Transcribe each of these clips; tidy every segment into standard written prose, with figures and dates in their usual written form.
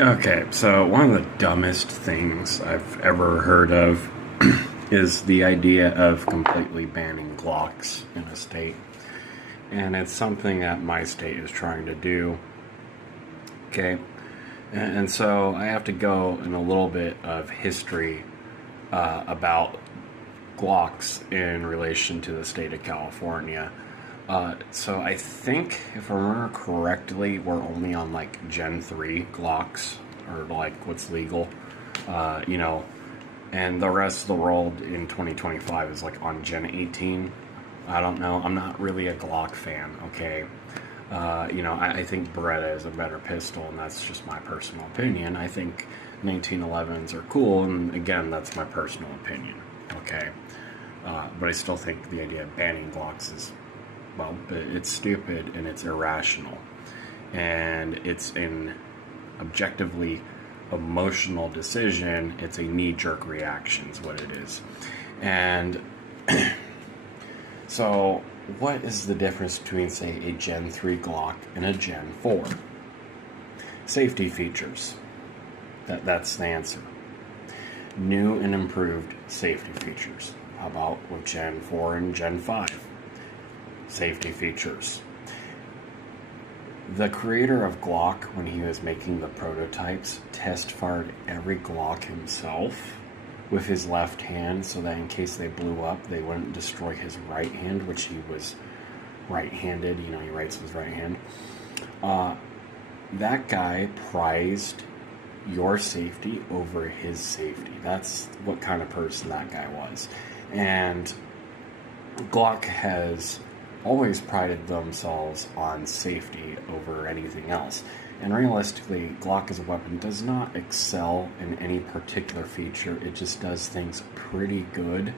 Okay, so one of the dumbest things I've ever heard of is the idea of completely banning Glocks in a state. And it's something that my state is trying to do. Okay, and so I have to go in a little bit of history about Glocks in relation to the state of California. So I think, if I remember correctly, we're only on like Gen 3 Glocks, or like what's legal, you know, and the rest of the world in 2025 is like on Gen 18. I don't know. I'm not really a Glock fan, okay? I think Beretta is a better pistol, and that's just my personal opinion. I think 1911s are cool, and again, that's my personal opinion, okay? But I still think the idea of banning Glocks is, well, it's stupid and it's irrational. And it's an objectively emotional decision. It's a knee-jerk reaction is what it is. And so what is the difference between, say, a Gen 3 Glock and a Gen 4? Safety features. That's the answer. New and improved safety features. How about with Gen 4 and Gen 5? Safety features. The creator of Glock, when he was making the prototypes, test fired every Glock himself with his left hand so that in case they blew up, they wouldn't destroy his right hand, which he was right-handed. You know, he writes with his right hand. That guy prized your safety over his safety. That's what kind of person that guy was. And Glock has always prided themselves on safety over anything else. And realistically, Glock as a weapon does not excel in any particular feature. It just does things pretty good,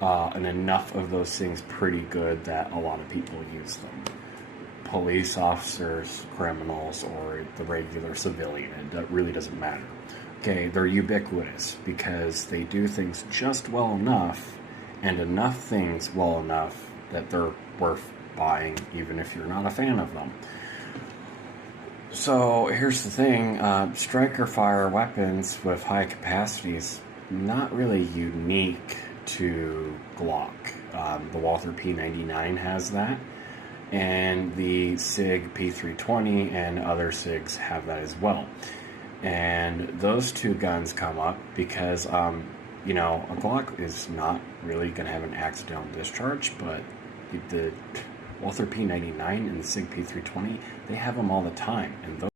and enough of those things pretty good that a lot of people use them. Police officers, criminals, or the regular civilian, it really doesn't matter. Okay, they're ubiquitous because they do things just well enough, and enough things well enough that they're worth buying, even if you're not a fan of them. So here's the thing, striker fire weapons with high capacities, not really unique to Glock. The Walther P99 has that, and the SIG P320 and other SIGs have that as well. And those two guns come up because, a Glock is not really going to have an accidental discharge, but the Walther P99 and the SIG P320, they have them all the time, and those